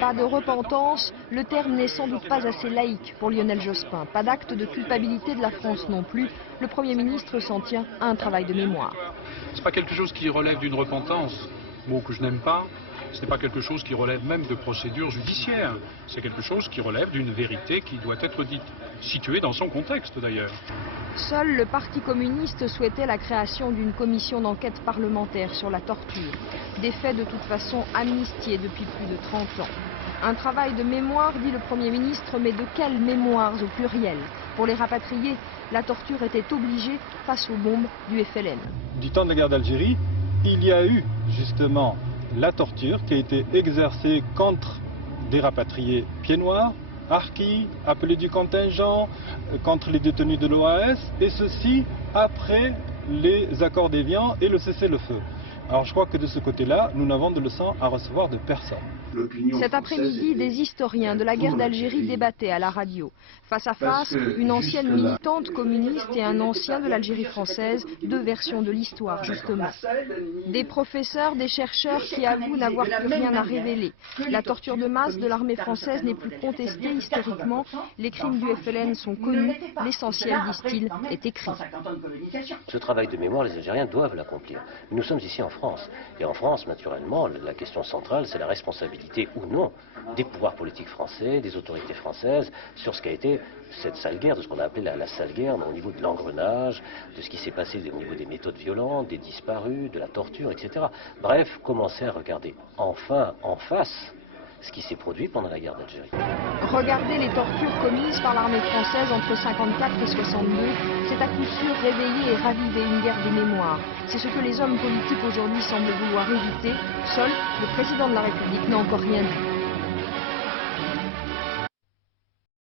Pas de repentance, le terme n'est sans doute pas assez laïque pour Lionel Jospin. Pas d'acte de culpabilité de la France non plus. Le Premier ministre s'en tient à un travail de mémoire. Ce n'est pas quelque chose qui relève d'une repentance, mot que je n'aime pas. Ce n'est pas quelque chose qui relève même de procédure judiciaire. C'est quelque chose qui relève d'une vérité qui doit être dite, située dans son contexte d'ailleurs. Seul le Parti communiste souhaitait la création d'une commission d'enquête parlementaire sur la torture. Des faits de toute façon amnistiés depuis plus de 30 ans. Un travail de mémoire, dit le Premier ministre, mais de quelles mémoires au pluriel? Pour les rapatriés, la torture était obligée face aux bombes du FLN. Du temps de la guerre d'Algérie, il y a eu justement la torture qui a été exercée contre des rapatriés pieds noirs, harkis, appelés du contingent, contre les détenus de l'OAS, et ceci après les accords d'Évian et le cessez-le-feu. Alors je crois que de ce côté-là, nous n'avons de leçons à recevoir de personne. Cet après-midi, des historiens de la guerre d'Algérie débattaient à la radio. Face à face, une ancienne militante communiste et un ancien de l'Algérie française, deux versions de l'histoire justement. Des professeurs, des chercheurs qui avouent n'avoir plus rien à révéler. La torture de masse de l'armée française n'est plus contestée historiquement. Les crimes du FLN sont connus. L'essentiel, disent-ils, est écrit. Ce travail de mémoire, les Algériens doivent l'accomplir. Nous sommes ici en France. Et en France, naturellement, la question centrale, c'est la responsabilité ou non des pouvoirs politiques français, des autorités françaises, sur ce qu'a été cette sale guerre, de ce qu'on a appelé la sale guerre, au niveau de l'engrenage, de ce qui s'est passé au niveau des méthodes violentes, des disparus, de la torture, etc. Bref, commencer à regarder enfin en face ce qui s'est produit pendant la guerre d'Algérie. Regarder les tortures commises par l'armée française entre 54 et 62, c'est à coup sûr réveiller et raviver une guerre des mémoires. C'est ce que les hommes politiques aujourd'hui semblent vouloir éviter. Seul, le président de la République n'a encore rien dit.